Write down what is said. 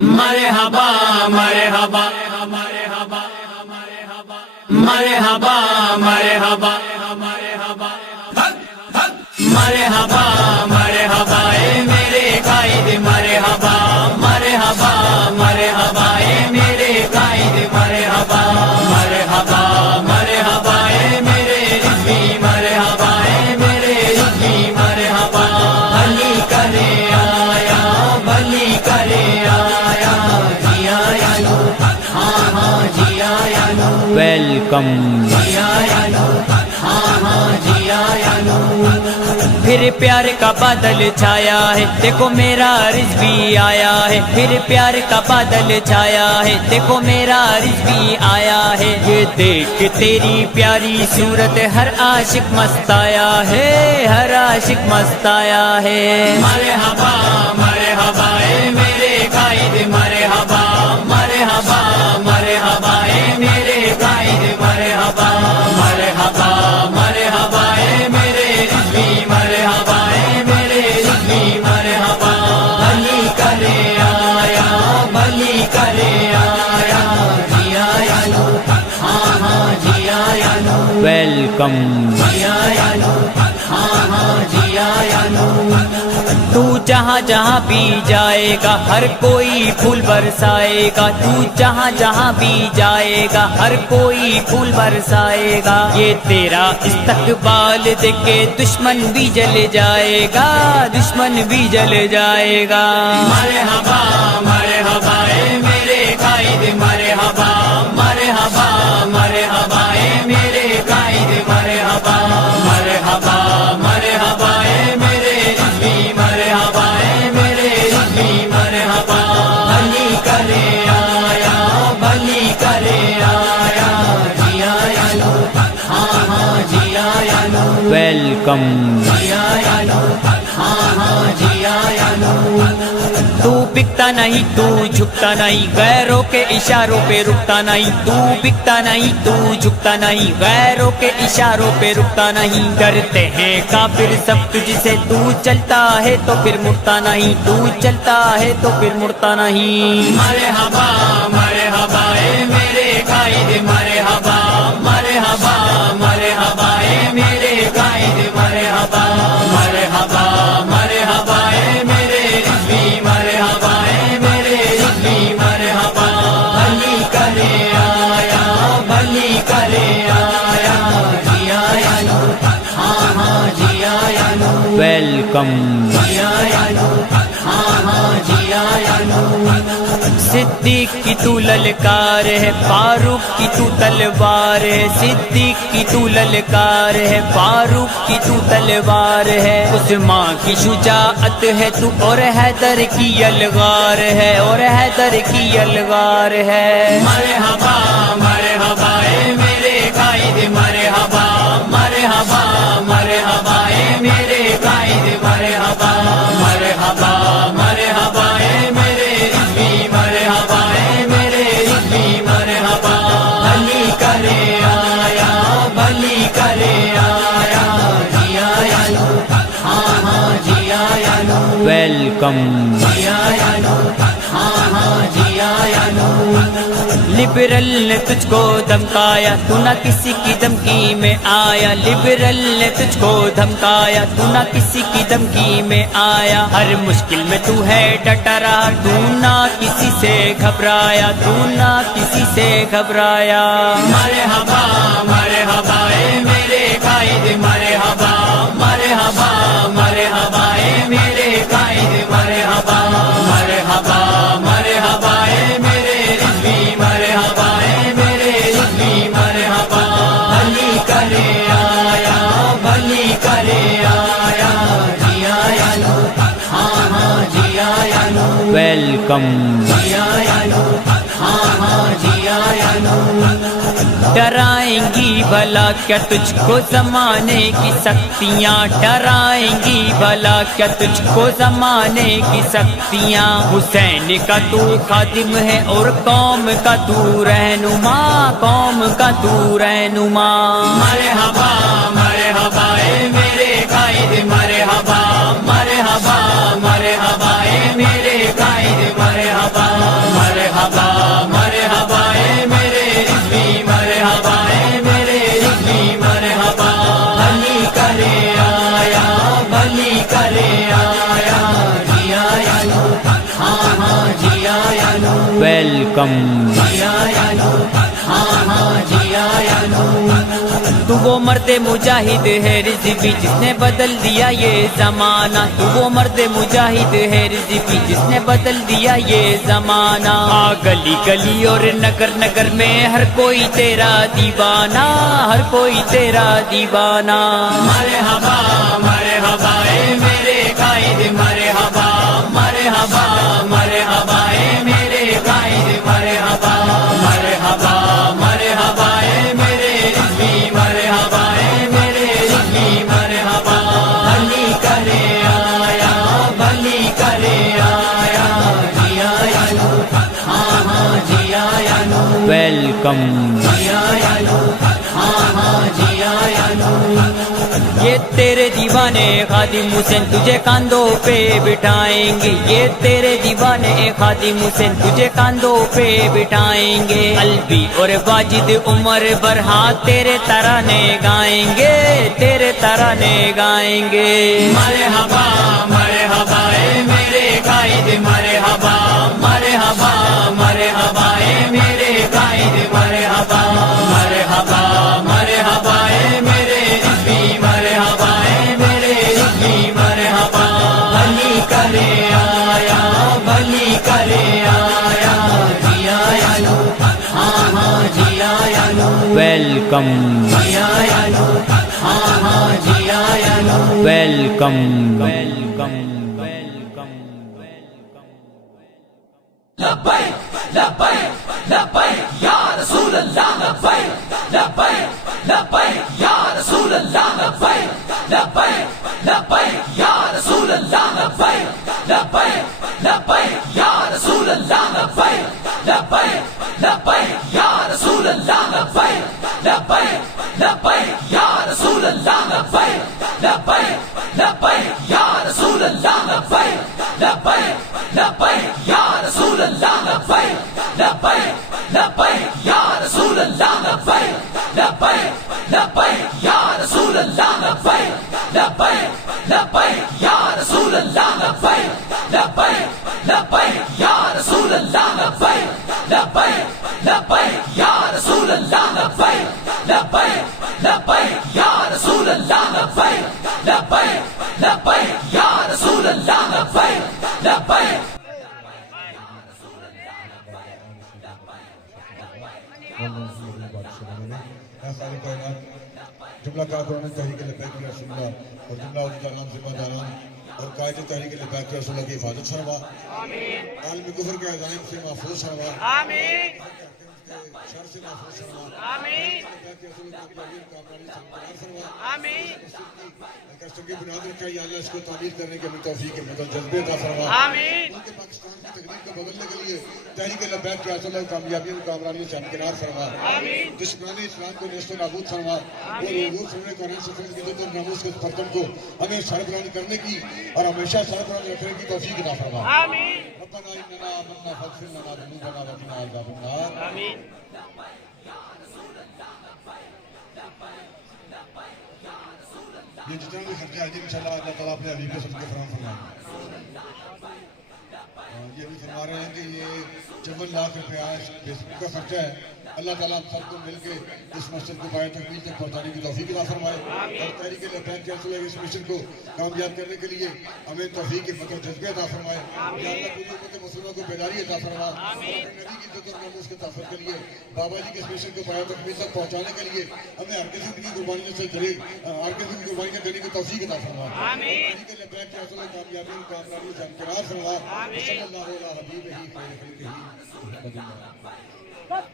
مرحبا مرحبا مرحبا مرحبا مرحبا مرحبا اے میرے قائد مرحبا مرحبا مرحبا اے میرے قائد مرحبا مرحبا مرحبا اے میرے رضوی مرحبا اے میرے رضوی مرحبا بھلی کرے آیا بھلی کرے آیا جی آیا نو ہاں ہاں جی آیا نو ویلکم جی آیا نو ہاں ہاں جی آیا نو پھر پیار کا بادل چھایا ہے دیکھو میرا رضوی آیا ہے پھر پیار کا بادل چھایا ہے دیکھو میرا رضوی آیا ہے یہ دیکھ تیری پیاری صورت ہر عاشق مست آیا ہے ہر عاشق مست آیا ہے مرحبا مرحبا اے میرے قائد مرحبا مرحبا مرحبا اے میرے قائد مرحبا مرحبا مرحبا اے میرے رضوی مرحبا اے میرے رضوی مرحبا بھلی کرے آیا بھلی کرے آیا جی آیا نو ہاں ہاں جی آیا نو ویلکم جی آیا نو ہاں ہاں جی آیا نو تو جہاں جہاں بھی جائے گا ہر کوئی پھول برسائے گا تو جہاں جہاں بھی جائے گا ہر کوئی پھول برسائے گا یہ تیرا استقبال دیکھ کے دشمن بھی جل جائے گا دشمن بھی جل جائے گا مرحبا مرحبا اے میرے قائد مرحبا مرحبا مرحبا اے میرے قائد مرحبا مرحبا مرحبا اے میرے رضوی مرحبا اے میرے رضوی مرحبا بھلی کرے آیا بھلی کرے آیا جی آیا نو ہاں ہاں جی آیا نو ویلکم جی آیا نو ہاں ہاں جی آیا نو تو بکتا نہیں تو جھکتا نہیں غیروں کے اشاروں پہ رکتا نہیں تو بکتا نہیں تو جھکتا نہیں غیروں کے اشاروں پہ رکتا نہیں ڈرتے ہیں کافر سب تجھ سے تو چلتا ہے تو پھر مڑتا نہیں تو چلتا ہے تو پھر مڑتا نہیں مرحبا مرحبا اے میرے قائد مرحبا مرحبا مرحبا اے میرے قائد مرحبا مرحبا مرحبا اے میرے رضوی مرحبا اے میرے رضوی مرحبا بھلی کرے آیا بھلی کرے آیا جی آیا نو ہاں ہاں جی آیا نو ویلکم جی آیا نو ہاں ہاں جی آیا نو صدیق کی تو للکار ہے فاروق کی تو تلوار ہے صدیق کی تو للکار ہے فاروق کی تو تلوار ہے عثمان کی شجاعت ہے تو اور حیدر کی یلغار ہے اور حیدر کی یلغار ہے مرحبا مرحبا اے میرے قائد مرحبا مرحبا مرحبا اے میرے قائد مرحبا مرحبا مرحبا اے میرے رضوی مرحبا اے میرے رضوی مرحبا بھلی کرے آیا بھلی کرے آیا جی آیا نو ہاں ہاں جی آیا نو ویلکم جی آیا نو ہاں ہاں جی آیا نو لبرل نے تجھ کو دھمکایا تو نہ کسی کی دھمکی میں آیا لبرل نے تجھ کو دھمکایا تو نہ کسی کی دھمکی میں آیا ہر مشکل میں تو ہے ڈٹا رہا تو نہ کسی سے گھبرایا تو نہ کسی سے گھبرایا مرحبا مرحبا اے میرے قائد مرحبا مرحبا مرحبا اے میرے قائد مرحبا مرحبا مرحبا اے میرے رضوی مرحبا اے میرے رضوی مرحبا بھلی کرے آیا بھلی کرے آیا جی آیا نو ہاں ہاں جی آیا نو ویلکم جی آیا نو ہاں ہاں جی آیا نو ڈرائیں گی بھلا کیا تجھ کو زمانے کی سختیاں ڈرائیں گی بھلا کیا تجھ کو زمانے کی سختیاں حسین کا تو خادم ہے اور قوم کا تو رہنما قوم کا تو رہنما مرحبا مرحبا اے میرے قائد مرحبا مرحبا مرحبا اے میرے قائد مرحبا ہاں ہاں جیا یا نور ویلکم جیا یا نور ہاں ہاں جیا یا نور تو وہ مرد مجاہد ہے رضوی جس نے بدل دیا یہ زمانہ تو وہ مرد مجاہد ہے رضوی جس نے بدل دیا یہ زمانہ گلی گلی اور نگر نگر میں ہر کوئی تیرا دیوانہ ہر کوئی تیرا دیوانہ مرحبا مرحبا اے میرے قائد مرحبا مرحبا مرحبا اے میرے قائد مرحبا مرحبا مرحبا اے میرے رضوی مرحبا اے میرے رضوی مرحبا بھلی کرے آیا بھلی کرے آیا جیا یا نور ہاں ہاں جیا یا نور ویلکم جیا یا نور ہاں ہاں جیا یا نور یہ تیرے دیوانے خادم حسین تجھے کاندھوں پہ بٹھائیں گے یہ تیرے دیوانے خادم حسین تجھے کاندھوں پہ بٹھائیں گے البی اور واجد عمر برہا تیرے ترانے گائیں گے تیرے ترانے گائیں گے مرحبا مرحبا اے میرے قائد مرحبا مرحبا مرحبا اے میرے قائد مرحبا مرحبا مرحبا اے میرے رضوی مرحبا اے میرے رضوی مرحبا بھلی کرے آیا بھلی کرے آیا جیا یا نور ہاں ہاں جیا یا نور ویلکم جیا یا نور ہاں ہاں جیا یا نور ویلکم ویلکم ویلکم لبیک لبیک لبیک یا رسول اللہ لبیک لبیک لبیک یا رسول اللہ لبیک لبیک لبیک یا رسول اللہ لبیک لبیک لبیک یا رسول اللہ لبیک لبیک لبیک یا رسول اللہ لبیک لبیک لبیک یا رسول اللہ لبیک لبیک لبیک یا رسول اللہ لبیک لبیک لبیک یا رسول اللہ لبیک لبیک لبیک یا رسول اللہ لبیک لبیک لبیک یا رسول اللہ لبیک لبیک لبیک یا رسول اللہ لبیک لبیک لبیک یا رسول اللہ لبیک لبیک لبیک یا رسول اللہ لبیک لبیک لبیک یا رسول اللہ لبیک لبیک لبیک یا رسول اللہ لبیک لبیک جملہ کارکنان تحریک لبیک رسول اللہ اور جملہ عہدیداران ذمہ داران اور قائد تحریک لبیک رسول اللہ کی حفاظت فرما عالم کفر کے عزائم سے محفوظ فرما شر سے محفوظ فرما لبیک رسول اللہ کی تعلیم کامرانی سے امتنار فرما کشتوں کی بنیاد رکھا یا اللہ اس کو تعمیر کرنے کے توفیق مدد جذبے عطا فرما ملک پاکستان کی تقریب کو بدلنے کے لیے تحریک لبیک رسول اللہ کامیابیوں کامرانی سے امکنار فرما دشمنان اسلام کو نیست و نابود فرما اور عبور سننے کا رنگ سفر کی عزت اور ناموس کے پرچم کو ہمیں سربراہ کرنے کی اور ہمیشہ سربراہ رکھنے کی توفیق عطا فرما ربنا اننا آمنا فاغفر لنا ذنوبنا وقنا عذاب النار یہ جتنا بھی خرچہ ہے انشاءاللہ اللہ تعالیٰ اپنے حبیب کے صدقے فراہم فرمائے یہ بھی فرما رہے ہیں کہ یہ 54 لاکھ روپیہ فیس بک کا خرچہ ہے اللہ تعالیٰ ہم سب کو مل کے اس مسجد کو پائے تکمیل تک پہنچانے کی توفیق عطا فرمائے اور تحریک لبیک رسول اللہ اس مشن کو کامیاب کرنے کے لیے ہمیں توفیق ہمت اور جذبے عطا فرمائے یا اللہ پوری امت مسلمہ کو بیداری عطا فرما اور اپنے نبی کی عزت اور ناموس کے تحفظ کے لیے بابا جی کے اس مشن کو پائے تکمیل تک پہنچانے کے لیے ہمیں ہر قسم کی قربانیوں سے کرے ہر قسم کی قربانی دینے کی توفیق عطا فرما تحریک لبیک رسول اللہ کامیابی اور کامیابی سے امکنار فرما صلی اللہ علیہ حبیبہ خیر خلقہ محمد